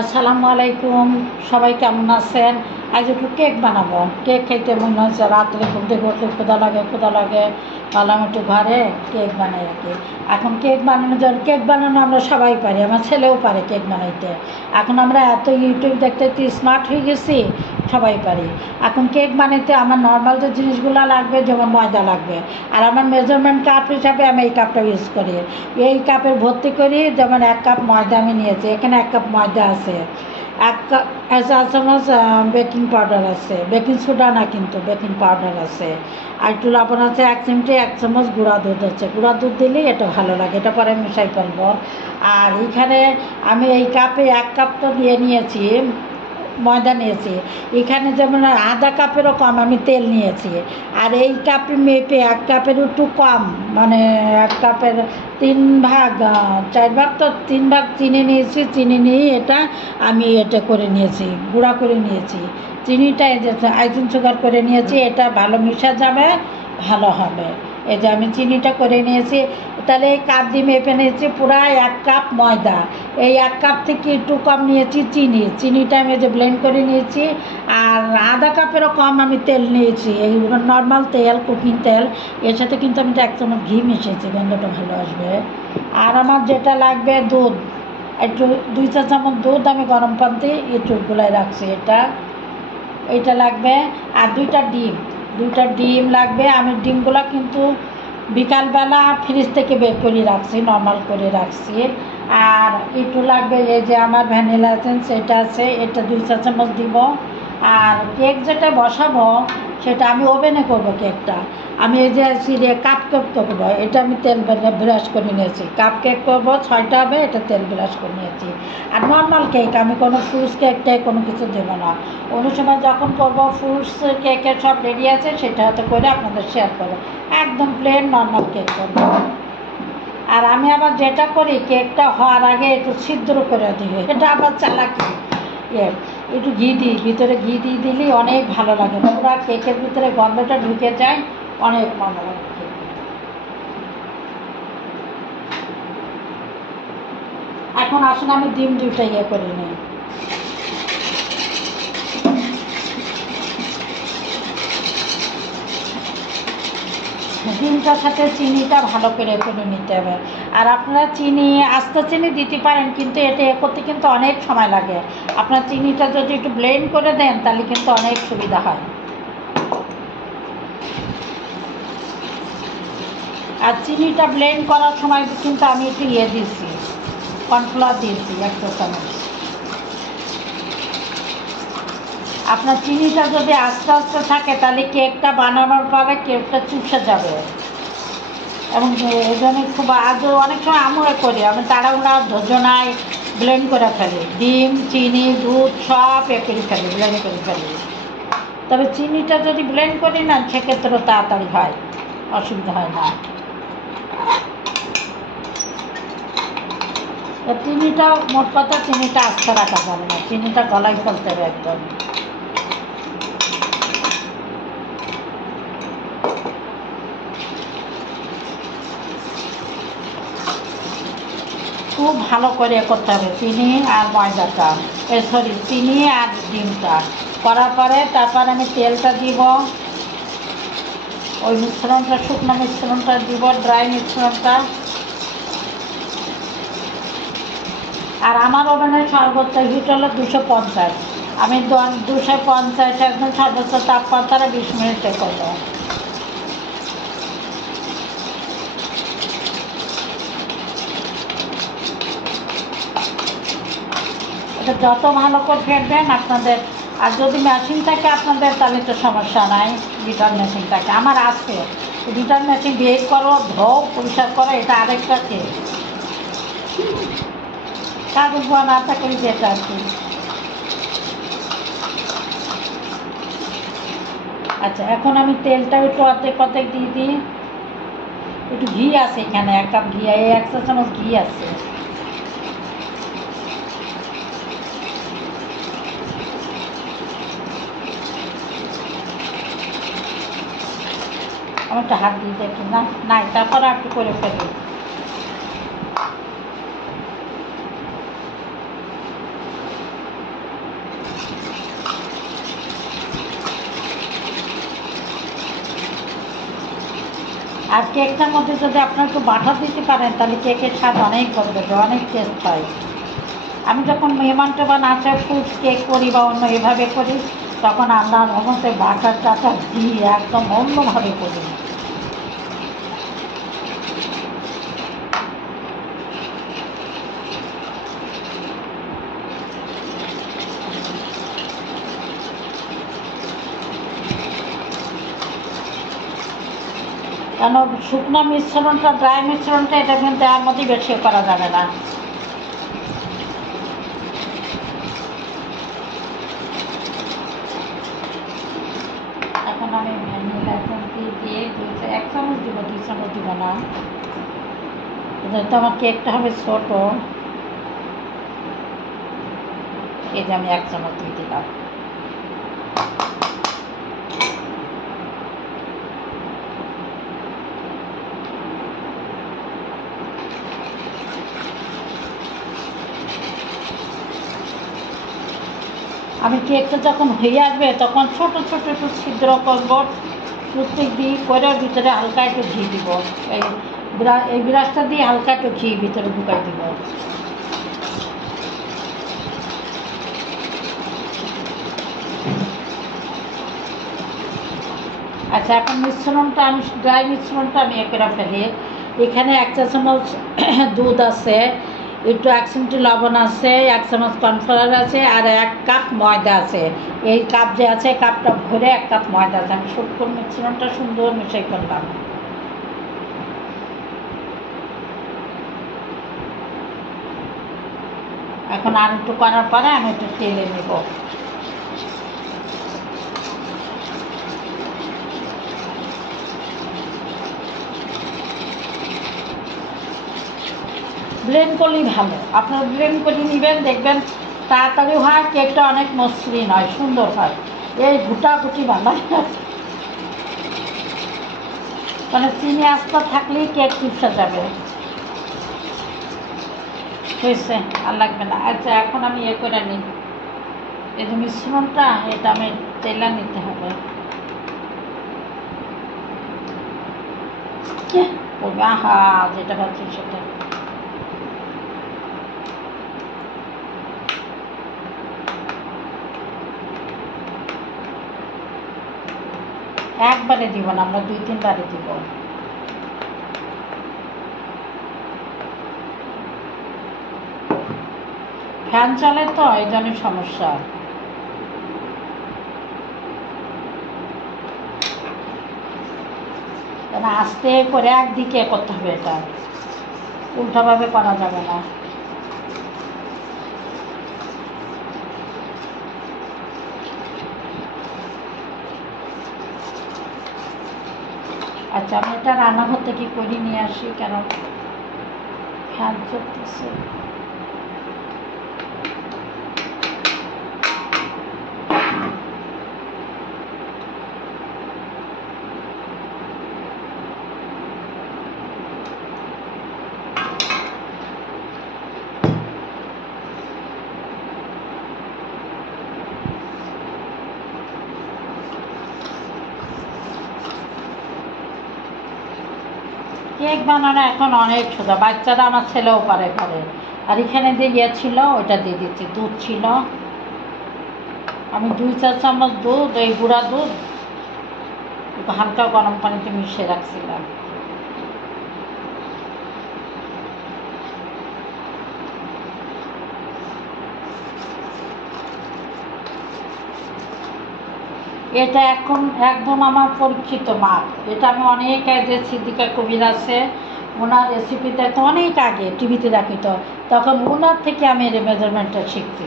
আসসালামু আলাইকুম, সবাই কেমন আছেন? আজ একটু কেক বানাবো। কেক খেতে মনে হচ্ছে, রাত্রে ঘুম থেকে উঠলে ক্ষুধা লাগে, ভাবলাম একটু ঘরে কেক বানাই আর কি। এখন কেক বানানো আমরা সবাই পারি, আমার ছেলেও পারে কেক বানাইতে। এখন আমরা এত ইউটিউব দেখতে স্মার্ট হয়ে গেছি, সবাই পারি। এখন কেক বানাইতে আমার নর্মাল যে জিনিসগুলো লাগবে, যেমন ময়দা লাগবে, আর আমার মেজারমেন্ট কাপ হিসাবে আমি এই কাপটা ইউজ করি। এই কাপের ভর্তি করি, যেমন 1 কাপ ময়দা আমি নিয়েছি, এখানে 1 কাপ ময়দা আছে, 1 চা চামচ বেকিং পাউডার আছে, বেকিং সোডা না কিন্তু বেকিং পাউডার আছে, আর একটু লবণ আছে, 1 চিমটে 1 চামচ গুঁড়া দুধ আছে। গুঁড়া দুধ দিলেই এটা ভালো লাগে, এটা পরে মিশাই ফেলবো। আর এখানে আমি এই কাপে 1 কাপ তো দিয়ে নিয়েছি, ময়দা নিয়েছি। এখানে যেমন আধা কাপেরও কম আমি তেল নিয়েছি। আর এই কাপে মেপে 1 কাপের একটু কম, মানে 1 কাপের 3 ভাগ, 4 ভাগ তো 3 ভাগ চিনি নিয়েছি। চিনি নিয়ে এটা আমি করে নিয়েছি, গুঁড়া করে নিয়েছি। চিনিটা এই যে আইসিং সুগার করে নিয়েছি, এটা ভালো মিশা যাবে, ভালো হবে। এই যে আমি চিনিটা করে নিয়েছি। তাহলে এই কাপ দিয়ে মেপে নিয়েছি পুরো 1 কাপ ময়দা। এই 1 কাপ থেকে একটু কম নিয়েছি চিনিটা আমি যে ব্লেন্ড করে নিয়েছি। আর আধা কাপেরও কম আমি তেল নিয়েছি, এই নর্মাল তেল, কুকিং তেল। এর সাথে কিন্তু আমি 1 চামচ ঘি মিশিয়েছি, গন্ধটা ভালো আসবে। আর আমার যেটা লাগবে দুধ, একটু 2 চা চামচ দুধ আমি গরম পানিতে একটু গুলায় রাখছি, এটা লাগবে। আর 2টা ডিম লাগবে। আমি ডিমগুলো কিন্তু বিকালবেলা ফ্রিজ থেকে বের করে রাখছি, নর্মাল করে রাখছি। আর একটু লাগবে এই যে আমার ভ্যানিলা এসেন্স, এটা আছে, এটা 2 চা চামচ দিব। আর কেক যেটা বসাবো সেটা আমি ওভেনে করব। কেকটা আমি এই যে কাপ কেক করবো, এটা আমি তেল ব্রাশ করে নিয়েছি। কাপ কেক করবো 6টা হবে, এটা তেল ব্রাশ করে নিয়েছি। আর নর্মাল কেক, আমি কোনো ফ্রুটস কেকটাই কোনো কিছু দেবো না। অন্য সময় যখন করবো ফ্রুটস কেকের সব রেডি আছে, সেটা হয়তো করে আপনাদের শেয়ার করবো। একদম প্লেন নর্মাল কেক করবো। আর আমি আবার যেটা করি, কেকটা হওয়ার আগে একটু ছিদ্র করে দিই, এটা আবার চালাকি। একটু ঘি দিই, ভিতরে ঘি দিয়ে দিলেই অনেক ভালো লাগে, পুরো কেকের ভিতরে গন্ধটা ঢুকে যায়, অনেক মজা লাগে। এখন আসুন আমি ডিম 2টা করে নিই। ডিমটার সাথে চিনিটা ভালো করে নিতে হবে। আর আপনারা আস্ত চিনি দিতে পারেন, কিন্তু এটা করতে কিন্তু অনেক সময় লাগে। আপনার চিনিটা যদি একটু ব্লেন্ড করে দেন, তাহলে কিন্তু অনেক সুবিধা হয়। আর চিনিটা ব্লেন্ড করার সময় কিন্তু আমি একটু দিয়েছি, কর্নফ্লাওয়ার দিয়েছি 1 চা চামচ। আপনার চিনিটা যদি আস্তে আস্তে থাকে, তাহলে কেকটা বানানোর পরে কেকটা চুপসে যাবে। এবং এই জন্য খুব আজও অনেক সময় আমিও করি, আমি তাড়াহুড়া ধৈর্যনায় ব্লেন্ড করে ফেলি, ডিম, চিনি, দুধ সব করে ফেলি, ব্লেন্ড করে ফেলি। তবে চিনিটা যদি ব্লেন্ড করি না, সেক্ষেত্রেও তাড়াতাড়ি হয়, অসুবিধা হয় না। চিনিটা মোট কথা, চিনিটা আস্তে রাখা যাবে না, চিনিটা গলায় ফেলতে হবে একদম। খুব ভালো করে করতে হবে চিনি আর ময়দাটা, চিনি আর ডিমটা করার পরে তারপর আমি তেলটা দিব, ওই মিশ্রণটা, শুকনো মিশ্রণটা দিব, ড্রাই মিশ্রণটা। আর আমার ওভেনের সর্বোচ্চ হিট হলো 250। আমি 250 একদম সর্বোচ্চ তাপমাত্রা 20 মিনিটে করবো। এটা যত ভালো করে ফেটবেন আপনাদের। আর যদি মেশিন থাকে আপনাদের, তাহলে তো সমস্যা নাই, বিটার মেশিন থাকে, আমার আছে। বিটার মেশিন বেক করো, ধোও, পরিষ্কার করো, এটা আরেকটা কেক। কাগজ বোয়া না থাকলে যেটা আর কি। আচ্ছা, এখন আমি তেলটা একটু অর্ধেক দিয়ে দিই। একটু ঘি আছে এখানে, 1 কাপ ঘি, 1 চা চামচ ঘি আছে। আমার একটা হাত দিয়ে দেখি না, নাই, তারপরে একটু করে ফেলি। আর কেকটার মধ্যে যদি আপনার একটু বাটার দিতে পারেন তাহলে কেকের স্বাদ অনেক বদলে, অনেক টেস্ট হয়। আমি যখন মেহমান টেমান আসে ফ্রুটস কেক করি বা অন্য এভাবে করি, তখন আল্লাহর রহমতে বাটার টাটার দিয়ে একদম অন্যভাবে করি। কেন শুকনো মিশ্রণটা, ড্রাই মিশ্রণটা এটা কিন্তু দেওয়ার মধ্যেই বেশি করা যাবে না। এখন আমি ভ্যানিলা দিয়ে 1 চামচ দিব, 2 চামচ দিব না, যেহেতু আমার কেকটা হবে ছোট। এই যে আমি 1 চামচ দিয়ে দিলাম। আমি কেকটা যখন হয়ে আসবে তখন ছোট ছোট একটু ছিদ্র করবো, প্রত্যেক দিন করে ভিতরে হালকা একটু ঘি দিব। এই ব্রাশটা দিয়ে হালকা একটু ঘি ভিতরে ঢুকাই দিব। আচ্ছা, এখন মিশ্রণটা আমি ড্রাই মিশ্রণটা আমি করে ফেলি। এখানে 1 চা চামচ দুধ আছে, একটু 1 চিমটি লবণ আছে, 1 চামচ কর্নফ্লাওয়ার আছে, আর 1 কাপ ময়দা আছে। এই কাপ যে আছে কাপটা ভরে 1 কাপ ময়দা আছে। আমি শুকনো মিশ্রণটা সুন্দর মিশাই করলাম। এখন আর একটু করার পরে আমি একটু তেলে নেব। ব্লেন্ড করলেই ভালো, আপনারা ব্লেন্ড করে নেবেন, দেখবেন তাড়াতাড়ি হয়, কেকটা অনেক মসৃণ হয়, সুন্দর হয়। এই গুটাগুটি বানায় মানে চিনি আস্তা থাকলেই কেক চিপসা যাবে। হয়েছে, আর লাগবে না। আচ্ছা, এখন আমি করে নিই। এই যে মিশ্রণটা, এটা আমি তেলা নিতে হবে। আহা, যেটা হচ্ছে সেটা। একবারে দিব না, আমরা 2-3 বারে দিব। ফ্যান চলে তো, এই জন্য সমস্যা। আস্তে করে একদিকে করতে হবে, এটা উল্টাভাবে করা যাবে না। আচ্ছা, আমি এটা রান্নাঘর থেকে করে নিয়ে আসি, কারণ ফ্যান চলতেছে। কেক বানানো এখন অনেক সোজা, বাচ্চারা, আমার ছেলেও পারে ঘরে। আর এখানে যে ছিল ওইটা দিয়ে দিচ্ছি, দুধ ছিল, আমি 2 চা চামচ দুধ, এই গুঁড়া দুধ হালকা গরম পানিতে মিশিয়ে রাখছিলাম। এটা এখন একদম আমার পরীক্ষিত মাপ। এটা আমি অনেক আগে, সিদ্দিকা কবির আছে, ওনার রেসিপিতে তো অনেক আগে টিভিতে দেখি, তো তখন ওনার থেকে আমি এর মেজারমেন্টটা শিখছি,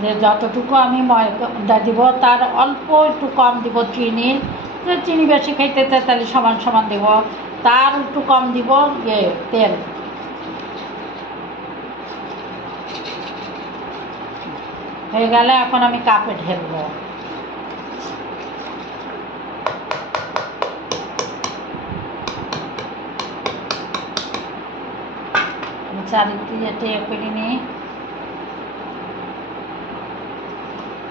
যে যতটুকু আমি ময়দা দিব তার অল্প একটু কম দিব চিনি, যে চিনি বেশি খাইতে চাই তাহলে সমান সমান দেব, তার একটু কম দিব তেল। হয়ে গেলে এখন আমি কাপে ঢেলবো। চারিদিকে করে নিই।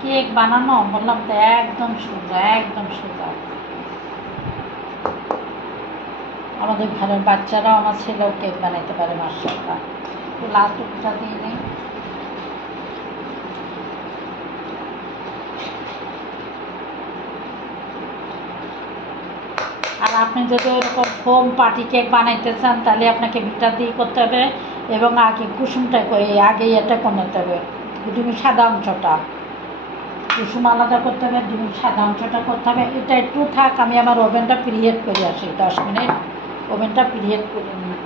কেক বানানো বললাম তো একদম সোজা, একদম সোজা। আমাদের ঘরের বাচ্চারাও, আমার ছেলেও কেক বানাইতে পারে মাশাআল্লাহ। তো লাস্ট পিঠা দিয়ে নেই। আর আপনি যদি ওরকম ফোম পার্টি কেক বানাইতে চান তাহলে আপনাকে ভিটা দিয়ে করতে হবে, এবং আগে কুসুমটা আগে এটা কমাতে হবে, ডিমের সাদা অংশটা, কুসুম আলাদা করতে হবে, ডিমের সাদা অংশটা করতে হবে। এটা একটু থাক, আমি আমার ওভেনটা প্রিহিট করে আসি, 10 মিনিট ওভেনটা প্রিহিট করে নিই।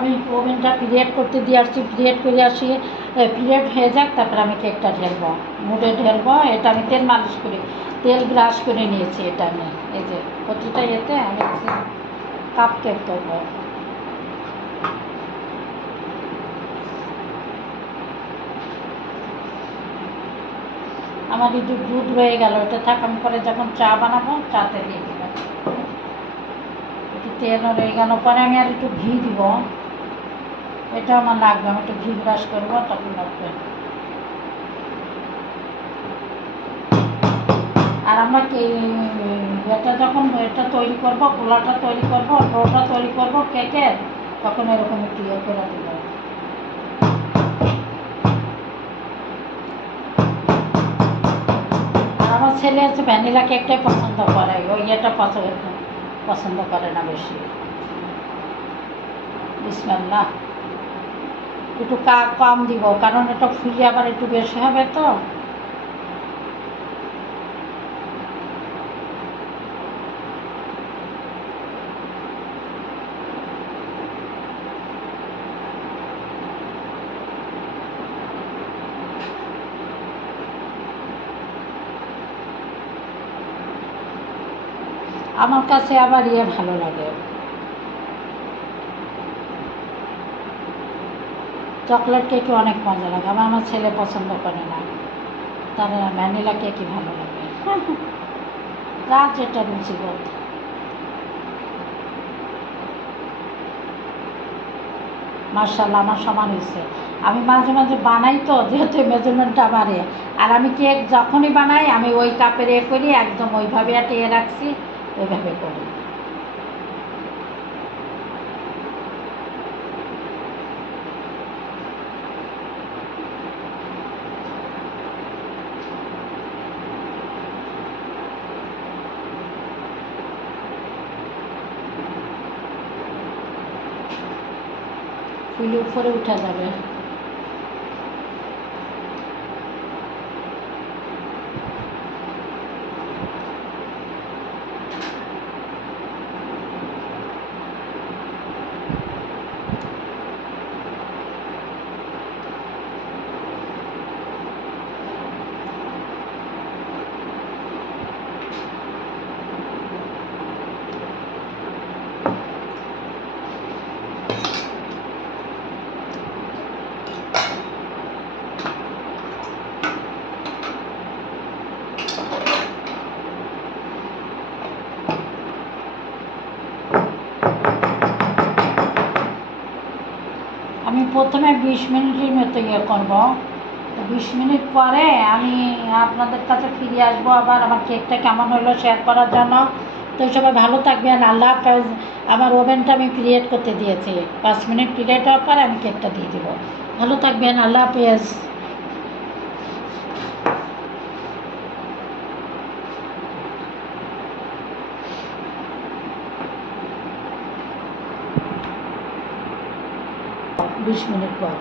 আমি ওভেনটা পিরিয়ড করতে দিয়ে আসছি, পিরিয়ড করে আসি, পিরিয়ড হয়ে যাক, তারপর আমি কেকটা ঢেলবো, মুড়ে ঢেলবো। এটা আমি তেল মালিশ করি, তেল ব্রাশ করে নিয়েছি। এটা আমি এই যে প্রতিটা ইয়েতে আমি কাপ কেক করবো। আমার একটু দুধ রয়ে গেল, এটা থাক, আমি পরে যখন চা বানাবো চাতে দিয়ে দিব। একটু তেলও রয়ে গেল, পরে আমি আর একটু ঘি দিব, এটা আমার লাগবে, আমি একটু ঘি ব্রাশ করবো, তখন লাগবে। আর আমরা এটা যখন এটা তৈরি করবো, গোলাটা তৈরি করবো, ডোটা তৈরি করবো কেকের, তখন এরকম একটু ইয়ে করে দিব। আর আমার ছেলে হচ্ছে ভ্যানিলা কেকটাই পছন্দ করে, ওই ইয়েটা পছন্দ করে না বেশি। বিসমিল্লাহ। একটু কম দিব, কারণ এটা ফুলে আবার একটু বেশি হবে তো। আমার কাছে আবার ইয়ে ভালো লাগে, চকলেট কেকই অনেক মজা লাগে। আমার ছেলে পছন্দ করে না, তার ভ্যানিলা কেকই ভালো লাগে। যা যেটা রুচিবোধ। মার্শাল্লাহ, আমার সমান হয়েছে। আমি মাঝে মাঝে বানাই তো, যেহেতু মেজারমেন্টটা আমারে, আর আমি কেক যখনই বানাই আমি ওই কাপের করি, একদম ওইভাবে একটা রাখছি, ওইভাবে করি। ফুলে উপরে উঠে যাবে। আমি প্রথমে 20 মিনিটের মতো ইয়ে করবো, 20 মিনিট পরে আমি আপনাদের কাছে ফিরে আসবো আবার আমার কেকটা কেমন হলো শেয়ার করার জন্য। তো সবাই ভালো থাকবেন, আল্লাহ হাফেজ। আমার ওভেনটা আমি ক্রিয়েট করতে দিয়েছি, 5 মিনিট ক্রিয়েট হওয়ার পরে আমি কেকটা দিয়ে দিব। ভালো থাকবেন, আল্লাহ হাফেজ। বিশ মিনিট পর।